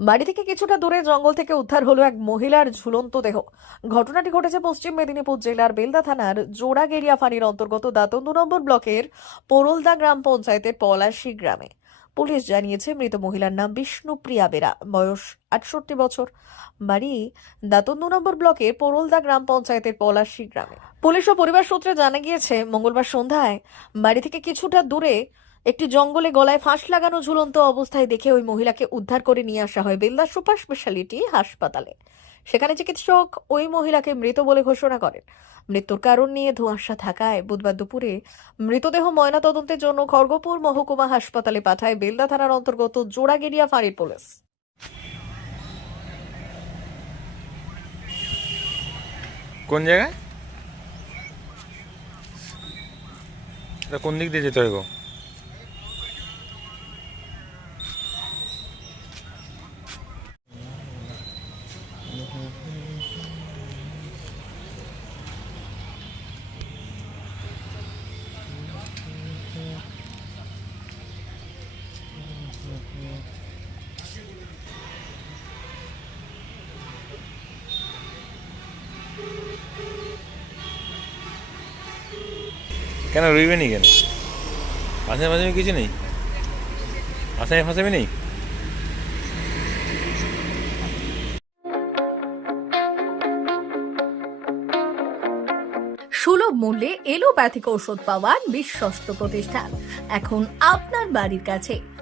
বাড়ি থেকে কিছুটা দূরে জঙ্গল থেকে উদ্ধার হলো এক মহিলার ঝুলন্ত দেহ। ঘটনাটি ঘটেছে পশ্চিম মেদিনীপুর জেলার বেলদা থানার জোড়াগেরিয়া ফাঁড়ির অন্তর্গত দাতন দু নম্বর ব্লকের পোরলদা গ্রাম পঞ্চায়েতের পলাশি গ্রামে। পুলিশ জানিয়েছে, মৃত মহিলার নাম বিষ্ণুপ্রিয়া বেরা, বয়স আটষট্টি বছর। বাড়ি দাতন দু নম্বর ব্লকের পোরলদা গ্রাম পঞ্চায়েতের পলাশি গ্রামে। পুলিশ ও পরিবার সূত্রে জানা গিয়েছে, মঙ্গলবার সন্ধ্যায় বাড়ি থেকে কিছুটা দূরে একটি জঙ্গলে গলায় ফাঁস লাগানো ঝুলন্ত অবস্থায় দেখে ওই মহিলাকে উদ্ধার করে নিয়ে আসা হয় বেলদা সুপার স্পেশালিটি হাসপাতালে। সেখানে চিকিৎসক ওই মহিলাকে মৃত বলে ঘোষণা করেন। মৃত্যুর কারণ নিয়ে ধোঁয়াশা থাকায় বুধবার দুপুরে মৃতদেহ ময়নাতদন্তের জন্য খড়গপুর মহকুমা হাসপাতালে পাঠায় বেলদা থানার অন্তর্গত জোড়াগেরিয়া ফাঁড়ির পুলিশ। কোন জায়গায়? কোন দিক দিয়ে যেতে হবে গো? কেন রইবে নি কেন? মাঝে মাঝে কিছু নেই? আসামি ফাঁসামি নেই? সুলভ মূল্যে এলোপ্যাথিক ঔষধ পাওয়ার বিশ্বস্ত প্রতিষ্ঠান। এখন আপনার বাড়ির কাছে।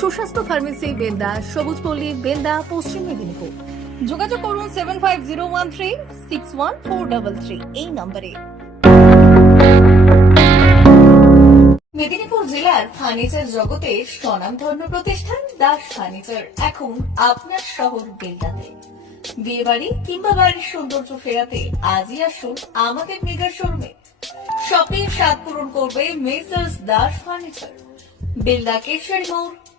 সুস্বাস্থ্য ফার্মেসি বেন্দা সবুজপল্লী বেন্দা পশ্চিম মেদিনীপুর। যোগাযোগ করুন সেভেন ফোর ডাবল থ্রি এই নম্বরে। মেদিনীপুর জেলার ফার্নিচার জগতের স্বনামধন্য প্রতিষ্ঠান, দাস ফার্নিচার, এখন আপনার শহর বেলদাতে। বিয়ে বাড়ি কিংবা বাড়ির সৌন্দর্য ফেরাতে আজই আসুন আমাদের মেগা শোরুমে। শপিং স্বাদ পূরণ করবে মেসার্স দাস ফার্নিচার। বেলদা কেশারি মোড়